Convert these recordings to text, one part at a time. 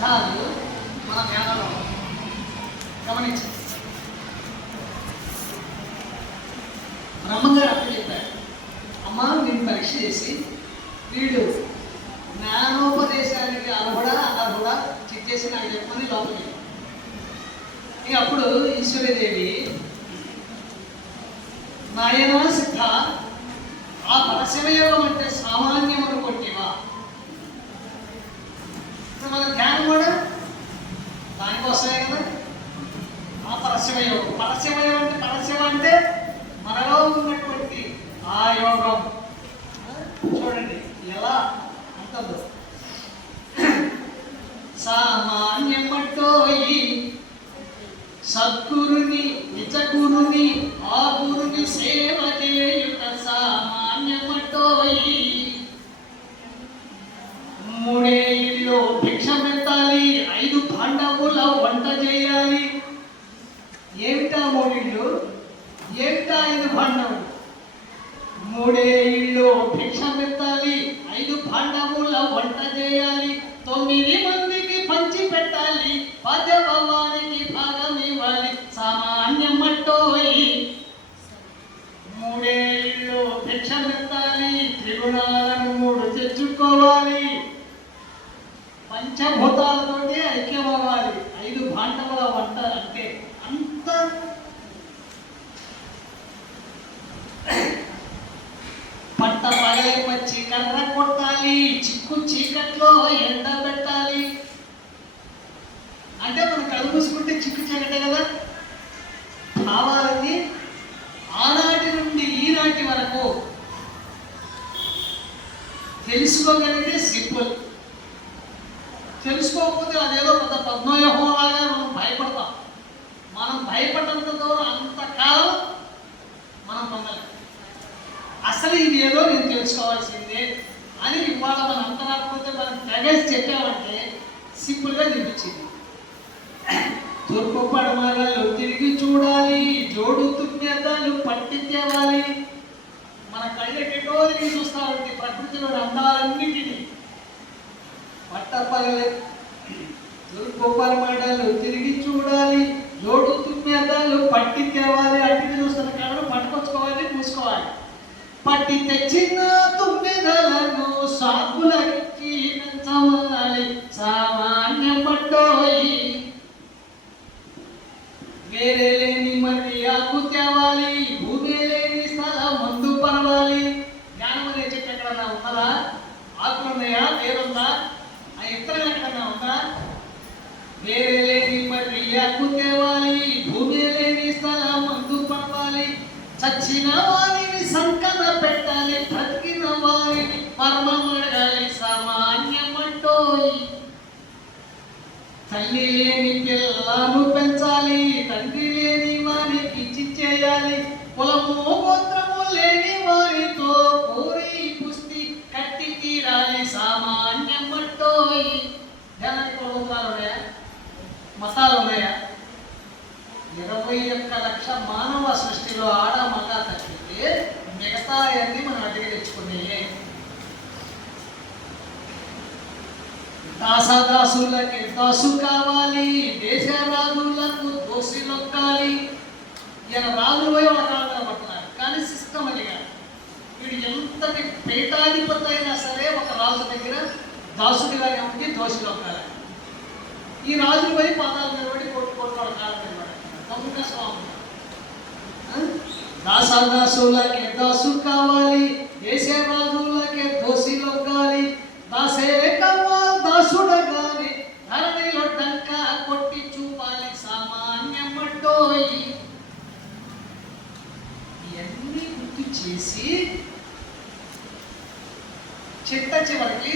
సిద్ధాలు మన జ్ఞానంలో గమనించండి బ్రహ్మగారు అప్పుడు చెప్పారు. అమ్మ నేను పరీక్ష చేసి వీడు జ్ఞానోపదేశానికి అర్హుడా అనర్హుడా చెక్ చేసి నాకు చెప్పమని లోపలికి ఇక అప్పుడు ఈశ్వరీదేవి నాయన సిద్ధ ఆ పరశివయోగం అంటే సామాన్యమును కొట్టివా? మన ధ్యానం కూడా దానికోసమే కదా? ఆ పరశివయోగం పరశివయోగం అంటే పరస్యం వంట చేయాలి. తొమ్మిది తెలుసుకోగలిగితే సింపుల్ తెలుసుకోకపోతే అదేదో పెద్ద పద్మవ్యూహంలాగా మనం భయపడతాం. మనం భయపడినంత దూరం అంతకాలం మనం పొందలేం. అసలు ఇది ఏదో నేను తెలుసుకోవాల్సిందే అని ఇవాళ మన అంతరాత్మతో మనం తెగేసి చెప్పామంటే సింపుల్గా చూపించింది తూర్పు పడమరలు తిరిగి చూడాలి జోడు తుమ్మెదలు పట్టి తేవాలి మన కళ్ళెటో తిరిగి చూస్తా ప్రకృతిలో రంధాలన్నిటినీ పట్టపగలే. తూర్పు తిరిగి చూడాలి. లోటు తుమ్మేదాలు పట్టి తేవాలి. అట్టిని చూస్తున్న కారణం పట్టుకొచ్చుకోవాలి మూసుకోవాలి. పట్టి తెచ్చిన తుమ్మెదలను సాకులకి పెంచవాలి సామాన్య పట్టోయి. వేరే లేని మరి ఆకు తేవాలి. ఆకులు ఉన్నాయా? వేరుందా ఆ ఇత్తనం ఎక్కడన్నా ఉందా? వేరే లేని మరి ఆకు తేవాలి భూమి లేని స్థలం అందు పడవాలి చచ్చిన వారిని సంకన పెట్టాలి బ్రతికిన వారిని మర్మం అడగాలి సామాన్యం అంటో తల్లి లేని పిల్లలను పెంచాలి తండ్రి లేని వారికి చేయాలి. కులము గోత్ర మతాలు ఉన్నాయా ఇరవై ఒక్క లక్ష మానవ సృష్టిలో ఆడ మగ తగ్గితే మిగతా అన్ని మనం అడిగి తెచ్చుకునే. దాసదాసులకి దాసు కావాలి దేశ రాజులకు దోసి నొక్కాలి. ఈయన రాజులు పోయి వాళ్ళ కానీ సిస్టమ్ అది కాదు. వీడు ఎంతటి పేటాధిపతి అయినా సరే ఒక రాజు దగ్గర దాసుడిలాగా ఉండి దోషి నొక్కాలి. ఈ రాజులు పోయి పాదాలు నిలబడి కొట్టు కాలం వాళ్ళ కాళ్ళ నిలబడి నమ్ముక స్వామి దాసదాసులకి దాసు కావాలి దేశ రాజులకి దోసి నొక్కాలి దాసే కవ్వ దాసుడ కాని ధరణిలో డంక కొట్టి చూపాలి సామాన్యం సామాన్యమంటోయి ఇవన్నీ గుర్తు చేసి చిట్ట చివరికి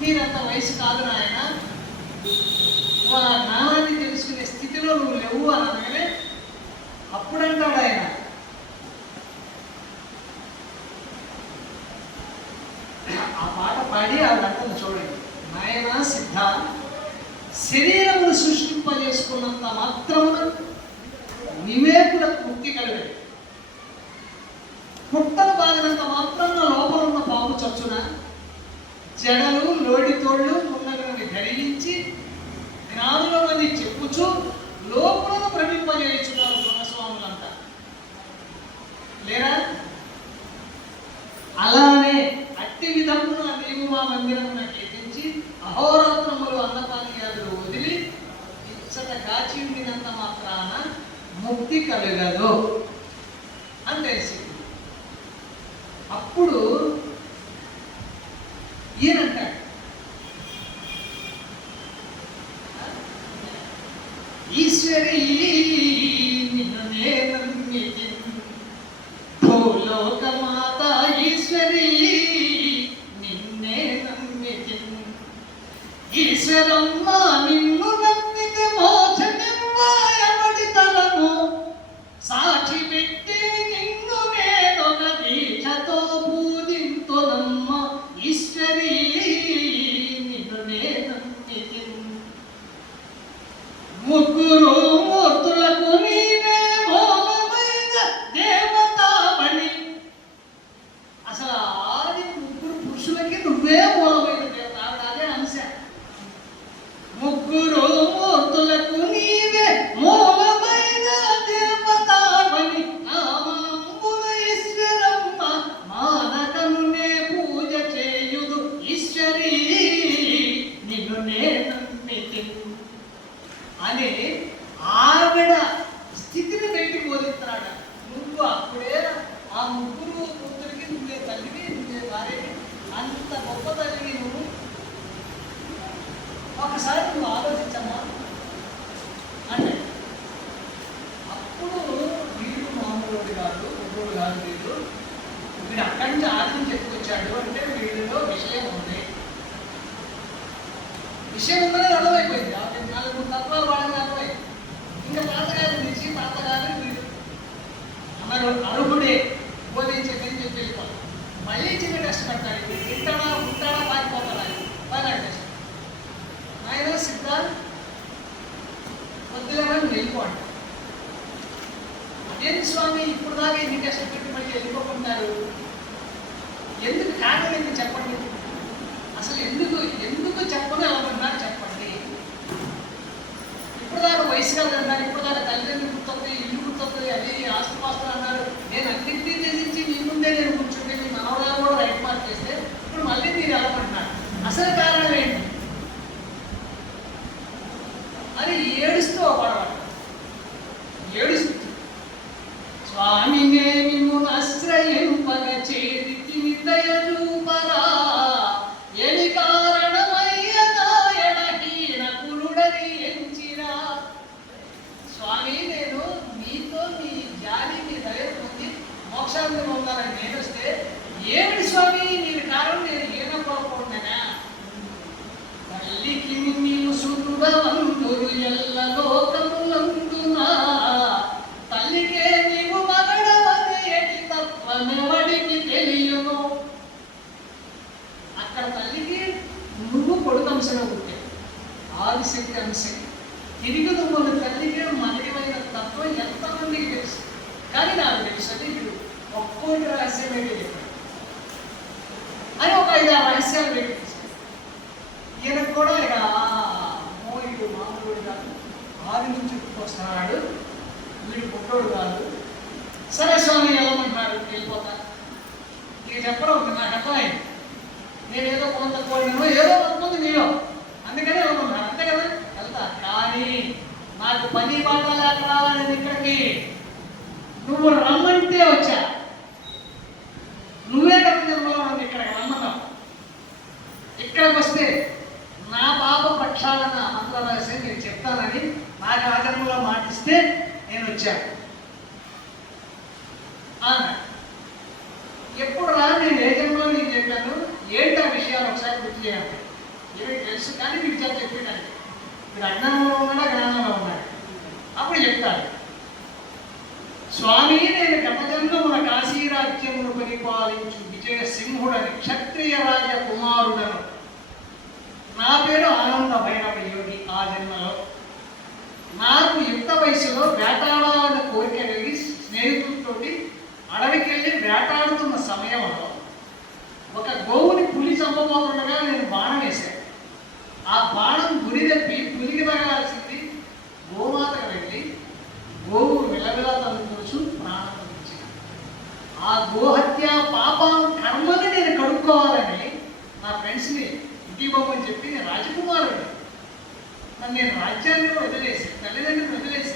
మీరంత వయసు కాదు నాయన వాళ్ళ జ్ఞానాన్ని తెలుసుకునే స్థితిలో నువ్వు లేవు అని అనగానే అప్పుడంటాడు ఆయన. ఆ పాట పాడి ఆవిడ అంటుంది చూడండి. నాయన సిద్ధ శరీరమును సృష్టింపజేసుకున్నంత మాత్రమున వివేకుడ ముక్తి కలిగదు పుట్టలు బాగినంత మాత్రాన లోపల ఉన్న పాము చచ్చున జడలు లోడితోళ్ళు ఉన్నవి ధరించి జ్ఞానుల మంది చెప్పుచు లోపల ప్రమింపజేయించున్నారు బ్రహ్మస్వాములు అంట లేరా? అలానే అట్టి విధమును నీవు మా మందిరం కీర్తించి అహోరాత్రములు అన్నపానీయాలు వదిలి ఇచ్చట కాచి ఉండినంత మాత్రాన ముక్తి కలగదు. అని అప్పుడు Mukuru 아우 అని ఏడుస్తూ గొడవ. ఏడుస్తూ. స్వామినే ఏదో అందుకని అంతే కదా? వెళ్తా. కానీ నాకు పని బాట లేక రావాలని ఇక్కడికి. నువ్వు రమ్మంటే వచ్చా. స్వామి నేను గతజన్మమున కాశీరాజ్యమును పరిపాలించు. విజయసింహుడని క్షత్రియరాజ కుమారుడను. నా పేరు ఆనంద భైరవ యోగి ఆ జన్మలో నాకు యుక్త వయసులో వేటాడాలని కోరిక కలిగి స్నేహితులతోటి అడవికి వెళ్ళి వేటాడుతున్న సమయంలో ఒక గోవుని పులి చంపబోతుండగా నేను బాణం వేశాను. ఆ బాణం గురి తప్పి పులికి తగలాల్సింది గోమాతకు వెళ్ళి గోవు విలవిలా తను ఆ గోహత్య పాపం కర్మని నేను కడుక్కోవాలని నా ఫ్రెండ్స్ని ఇంటికి పంపని చెప్పి నేను రాజకుమారుడు నన్ను నేను రాజ్యాన్ని వదిలేసి తల్లిదండ్రులు వదిలేసి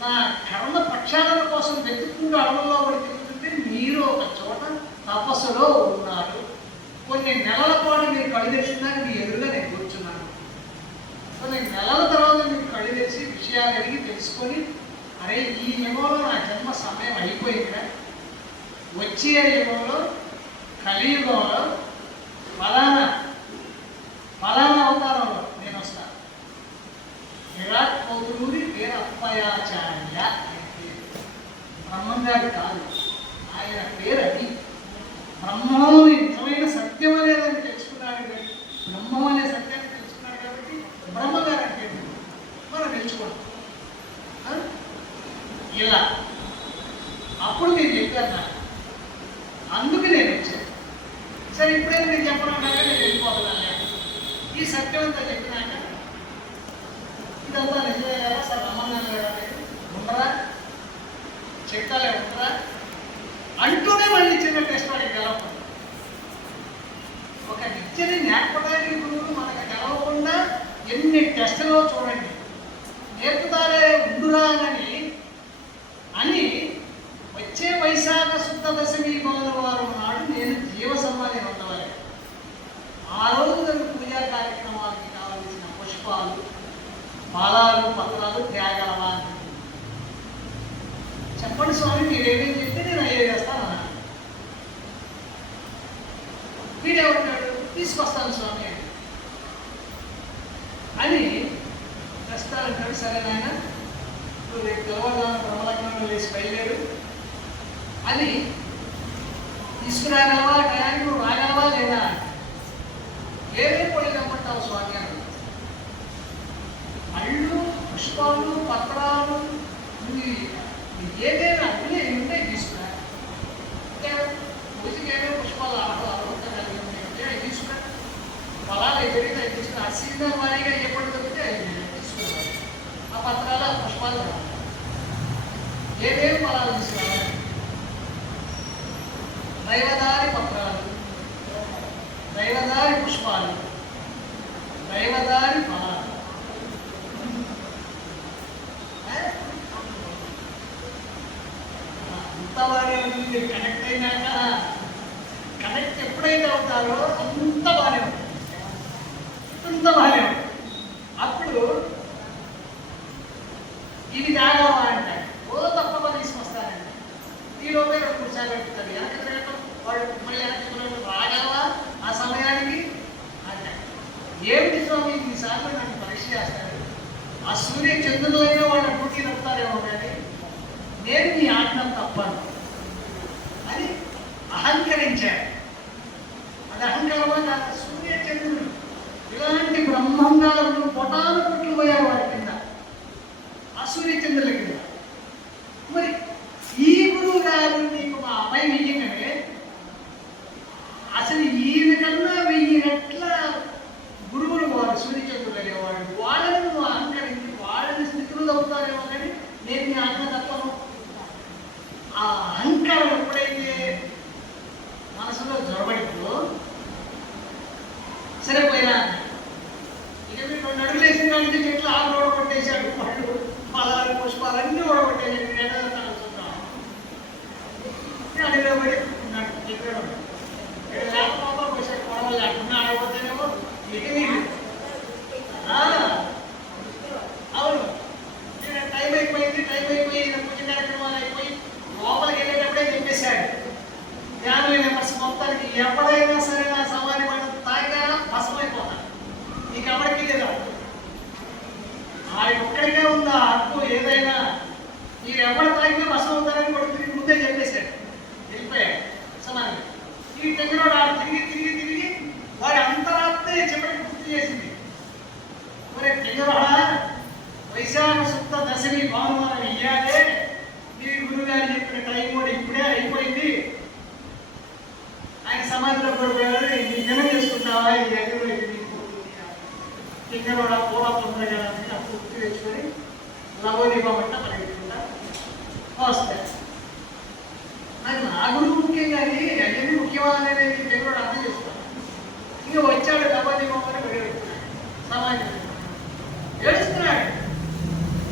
నా కర్మ ప్రక్షాళన కోసం వెతుక్కుంటూ అడవుల్లో కూడా తిరుగుతుంటే మీరు ఒక చోట తపస్సులో ఉన్నారు. కొన్ని నెలల పాటు మీరు కళ్ళు మీ ఎదురుగా నేను కూర్చున్నాను. కొన్ని నెలల తర్వాత మీకు కళ్ళు విషయాలు అడిగి తెలుసుకొని అరే ఈ యమోలో నా జన్మ సమయం అయిపోయిందా వచ్చే యుగంలో కలియుగంలో ఫలానా ఫలానా అవతారంలో నేను వస్తాను విరాట్ పౌరుడి వీరప్పయాచార్య అప్పయాచార్య బ్రహ్మంగాడు కాదు. ఆయన పేరు అది. బ్రహ్మం నిజమైన సత్యం అనేదని తెలుసుకున్నాడు కాబట్టి బ్రహ్మం అనే సత్యాన్ని తెలుసుకున్నాడు కాబట్టి బ్రహ్మగారు అంటే మనం తెలుసుకోండి ఇలా. అప్పుడు మీరు చెప్పారు నాకు అందుకు నేను వచ్చాను. సరే ఇప్పుడైనా నేను చెప్పడం నేను వెళ్ళిపోతున్నాను ఈ సత్యం అంతా చెప్పినాక ఇదంతా నిజమే కదా సార్ రమ్మన్నాను కదా ఉండరా? చెక్కాలే ఉండరా? అంటూనే మళ్ళీ చిన్న టెస్ట్ వాడికి గెలవకుండా ఒక విద్యని నేర్పడానికి ముందు మనకు గెలవకుండా ఎన్ని టెస్టులో చూడండి నేర్పుతారే ఉండురా అని వైశాఖ శుద్ధ దశమి మంగళవారం నాడు నేను జీవ సమాధి పొందవాలి ఆ రోజు జరిగే పూజా కార్యక్రమాలకి కావలసిన పుష్పాలు ఫలాలు పత్రాలు త్యాగలవా అని చెప్పండి స్వామి మీరేమేం చెప్తే నేను అయ్యే చేస్తాను అన్నాను వీడేమన్నాడు తీసుకొస్తాను స్వామి అని. అని సరే నాయన నువ్వు రేపు తెల్లవారుజామున బ్రహ్మలగ్నంలో లేచి బయలుదేరు. అని తీసుకురాగలవా టయానికి నువ్వు రాగలవా లేదా? ఏమేమి పొడి రమ్మంటావు స్వామి అని పళ్ళు పుష్పాలు పత్రాలు ఏదైనా అన్నీ ఉంటే తీసుకురా. అంటే పూజకి ఏమేమి పుష్పాలు ఆహ్లాదంటే తీసుకురా. ఫలాలు ఎదురైతే అవి తీసుకురా. ఆ సీజన్ వారీగా ఎప్పుడు దొరికితే అవి తీసుకురా. ఆ పత్రాలు ఆ పుష్పాలు ఏమేమి ఫలాలు తీసుకురావాలి దైవదారి పత్రాలు. దైవదారి పుష్పాలు. దైవదారి ఫలాలు. అంతవారే ఉంది కనెక్ట్ అయినాక కనెక్ట్ ఎప్పుడైతే అవుతారో అంత బాగానే ఉంటుంది. అంత బాగానే ఉంటుంది అప్పుడు ఇది తాగావా అంటాడు ఓ తప్పక తీసుకొస్తానండి ఈ లోపే కూర్చోబెట్టుతుంది వెనక తిరగటం వాడు మళ్ళీ రాగలవా ఆ సమయానికి అంటాడు ఏమిటి స్వామి ఈసార్లు నన్ను పరీక్ష చేస్తాడు ఆ సూర్య చంద్రులైన వాళ్ళ డ్యూటీ తప్పుతారేమో కానీ నేను నీ ఆజ్ఞ తప్పను అని అహంకరించాడు అది అహంకారమా సూర్య చంద్రుడు. ఇలాంటి బ్రహ్మంగా పొటాలు పుట్లు పోయారు వారి కింద ఆ సూర్య చంద్రుల కింద మరి ఈ గురువు గారు నీకు మా అమ్మాయి వెయ్యగానే అసలు ఈయన కన్నా వెయ్యి రెట్ల గురువులు వారు సూర్యచంద్రులు అనేవాడు వాళ్ళని నువ్వు అహంకరించి వాళ్ళని స్థితులు అవుతారేమో కానీ నేను నీ ఆజ్ఞ తప్పను ఆ అహంకారం ఎప్పుడైతే మనసులో జొరబడిపో సరే పోయినా అన్నాడు. ఇక మీరు రెండు అడుగులు వేసిన దానికి చెట్లు ఆరు ఓడగొట్టేశాడు పళ్ళు ఫలాలు పుష్పాలు అన్నీ ఓడగొట్టేసి అడిగిలో పడి ఉన్నాడు ఇక్కడ ఉన్నాడు. ఇక్కడ లేకపోతే పోసాడు పొడవలు లేకుండా ఆడకపోతేనేమో ఇక నీకు ఆ, అవును ఈయన టైం అయిపోయింది టైం అయిపోయి ఈయన పూజ కార్యక్రమాలు అయిపోయి లోపలికి వెళ్ళేటప్పుడే చెప్పేశాడు ఫ్యామిలీ మెంబర్స్ మొత్తానికి ఎవరైనా సరే నా సమాధి పడిన తాగినా భస్మైపోతాను నీకు ఎవరికి లేదా? ఆ ఒక్కడికే ఉందా హక్కు ఏదైనా మీరు ఎవరు తాగినా భస్మం అవుతారని కూడా తిరిగి ముందే చెప్పేశాడు. వెళ్ళిపోయాడు. సమాధి ఈ దగ్గర ఆడు తిరిగి తిరిగి తిరిగి వాడి అంతరాత్మే చివరికి గుర్తు చేసింది. మరి తెగవడా వైశాఖ శుద్ధ దశమి భానువారం ఇయ్యాలే. మీ గురుగారు చెప్పిన టైం కూడా ఇప్పుడే అయిపోయింది. సమాజంలో పడిపోయారు నిన్న చేసుకుంటావా? ఈ అగ్గిలో ఇంకా కూడా పూర్వత్వం ప్రజలని పూర్తి తెచ్చుకొని లవోదీపం అంటే పరిగెత్తుకుంటా వస్తాయి. అది నా గురు ముఖ్యం కానీ అన్ని ముఖ్యమైనది నేను కూడా అర్థం చేస్తాను ఇంకా వచ్చాడు లవోదీపం అని పరిగెడుతున్నాడు సమాజం ఏడుస్తున్నాడు.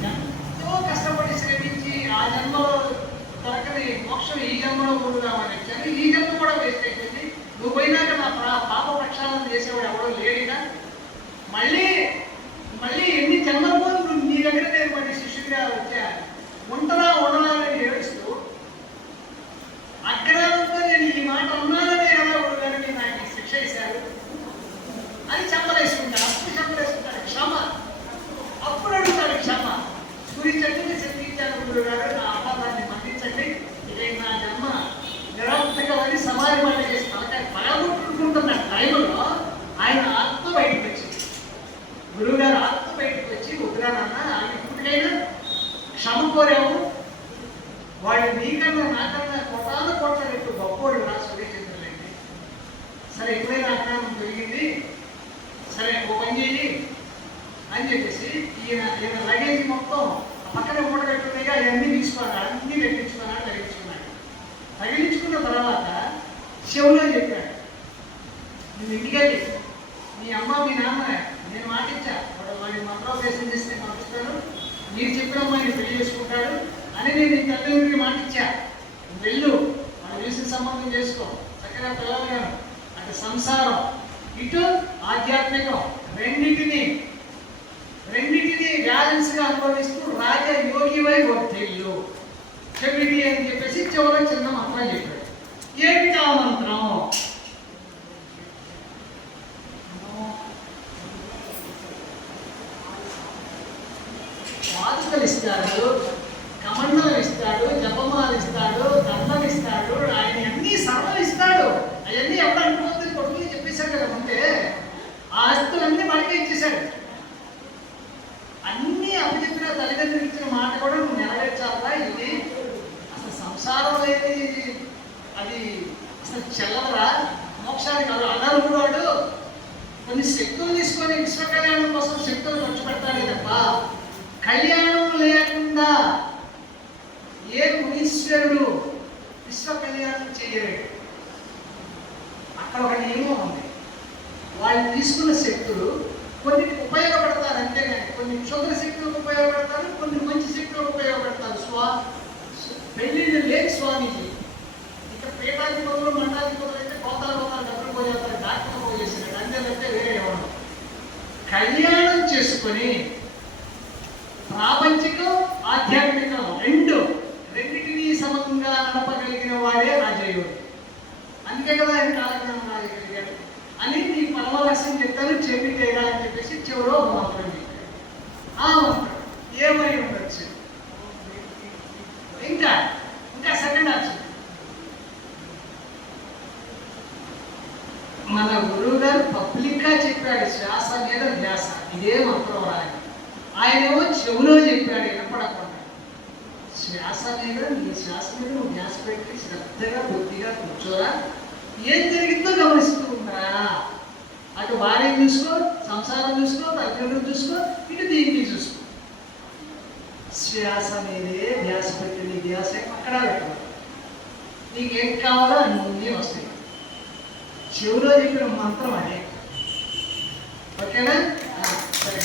ఎంతో కష్టపడి శ్రమించి ఆ జన్మలో దొరకని మోక్షం ఈ జన్మలో పొందుదామని వచ్చాను ఈ జన్మ కూడా వేస్ట్ అయిపోయింది. నువ్వు పోయినాక నా పాప ప్రక్షాళన చేసేవాడు ఎవడో లేడుగా మళ్ళీ మళ్ళీ ఎన్ని జన్మల పోదు నీ దగ్గర నేను మరి శిష్యుడిగా వచ్చా ఉంటదా ఉండదని ఏడుస్తూ అజ్ఞానంతో నేను ఈ మాట అన్నానని ఎలా ఉండదని నాకు ఈ శిక్ష ఇచ్చారు అని చెప్పలేసుకుంటాడు అప్పుడు చెప్పలేసుకుంటాడు క్షమ అప్పుడు అడుగుతాడు క్షమ గురించండి శక్తించాను గురువు గారు నా అపాదాన్ని మన్నించండి ఇక నా జన్మ నిరర్థకమని సమాజం అంటే చేసి తలకాయ పగలగొట్టుకుంటున్న టైంలో ఆయన ఆత్మ బయటకు వచ్చింది గురువు గారు ఆత్మ బయటకు వచ్చి వద్దురానన్న ఆయన ఇప్పటికైనా క్షమ కోరాము వాడు నీకన్నా నాకన్నా కొట్టాను కొట్టలేదు గొప్పోడు నా సూర్యచంద్రులండి సరే ఎప్పుడైనా అజ్ఞానం పెరిగింది సరే ఓ పని చేయి అని చెప్పేసి ఈయన ఈయన లగేజ్ మొత్తం ఆ పక్కన మూట పెట్టున్నాయిగా అవన్నీ తీసుకున్నాడు అన్నీ పెట్టించుకున్నాడు తగిలించుకున్నాడు తగిలించుకున్న తర్వాత శివులో చెప్పాడు నువ్వు ఇంటికెళ్ళి మీ అమ్మ మీ నాన్న నేను మాటిచ్చా వాడు వాడి మంత్రోపదేశం చేస్తే పంపిస్తాను మీరు చెప్పిన అమ్మాయిని పెళ్ళి చేసుకుంటాడు అని నేను నీ తల్లిదండ్రులకి మాటిచ్చా నువ్వు వెళ్ళు వాడు తెలిసిన సంబంధం చేసుకో చక్కగా పిల్లలు అటు సంసారం ఇటు ఆధ్యాత్మికం రెండింటిని రెండింటిని బ్యాలెన్స్గా అనుభవిస్తూ రాజ యోగి వై వర్తిల్లు చెవిటి అని చెప్పేసి చివర చిన్న మంత్రం చెప్పాడు ఏమిటి ఆ మంత్రం వాదుకలు ఇస్తాడు కమండలం ఇస్తాడు జపమాలు ఇస్తాడు దండం ఇస్తాడు ఆయన అన్ని సర్వం ఇస్తాడు అవన్నీ ఎవరు అనుకోవద్దు కొడుకుని చెప్పేశాడు కదా ముందే ఆ ఆస్తులన్నీ మనకే ఇచ్చేశాడు అన్ని అప్పచెప్పిన తల్లిదండ్రులు ఇచ్చిన మాట కూడా నువ్వు నెరవేర్చాలా ఇది అసలు సంసారం లేని అది అసలు చెల్లదరా? మోక్షానికి అలా అనర్హుడు కొన్ని శక్తులు తీసుకొని విశ్వ కళ్యాణం కోసం శక్తులు ఖర్చు పెట్టాలి తప్ప కళ్యాణం లేకుండా ఏ మునీశ్వరుడు విశ్వ కళ్యాణం చేయలేడు. అక్కడ ఒక నియమం ఉంది. వాళ్ళు తీసుకున్న శక్తులు కొన్ని ఉపయోగపడతారు అంతేగాని కొన్ని క్షుద్ర శక్తులకు ఉపయోగపడతారు కొన్ని మంచి శక్తులకు ఉపయోగపడతారు. స్వా పెళ్ళిళ్ళు లేని స్వామీజీ పీఠాధిపతులు మండలాధిపతులు అయితే కోతాలు కోతాలు డబ్బులు పోయేస్తారు డాక్టర్లు పోయేసారు అంతేదంటే వేరే ఎవరు కళ్యాణం చేసుకొని ప్రాపంచికం ఆధ్యాత్మికం రెండు రెండింటినీ సమంగా నడపగలిగిన వాడే రాజయోగి. అందుకే కదా ఆయన కాలజ్ఞానం రాజగలిగాడు అని నీ పరమలక్ష్యం చెప్తాను చెప్పి చేయాలని చెప్పేసి చివరో మంత్రం చెప్పాడు ఆ మంత్రం ఏమై ఉండొచ్చు ఇంకా ఇంకా సెకండ్ ఆప్షన్ మన గురువు గారు పబ్లిక్గా చెప్పాడు శ్వాస మీద ధ్యాస. ఇదే మంత్రం రాని ఆయనేమో చెవులో చెప్పాడు వినపడకుండా. శ్వాస మీద నీ శ్వాస మీద నువ్వు ధ్యాస పెట్టి శ్రద్ధగా బుద్ధిగా కూర్చోరా. ఏం జరిగిందో గమనిస్తూ ఉంటా అటు భార్యను చూసుకో సంసారం చూసుకో తల్లిదండ్రులు చూసుకో ఇటు దీన్ని చూసుకో. శ్వాస మీదే ధ్యాస పెట్టి నీ ధ్యాస అక్కడ పెట్టాలి నీకేం కావాలో అన్నీ వస్తాయి. శివుడు చెప్పిన మంత్రం అదే ఓకేనా సరే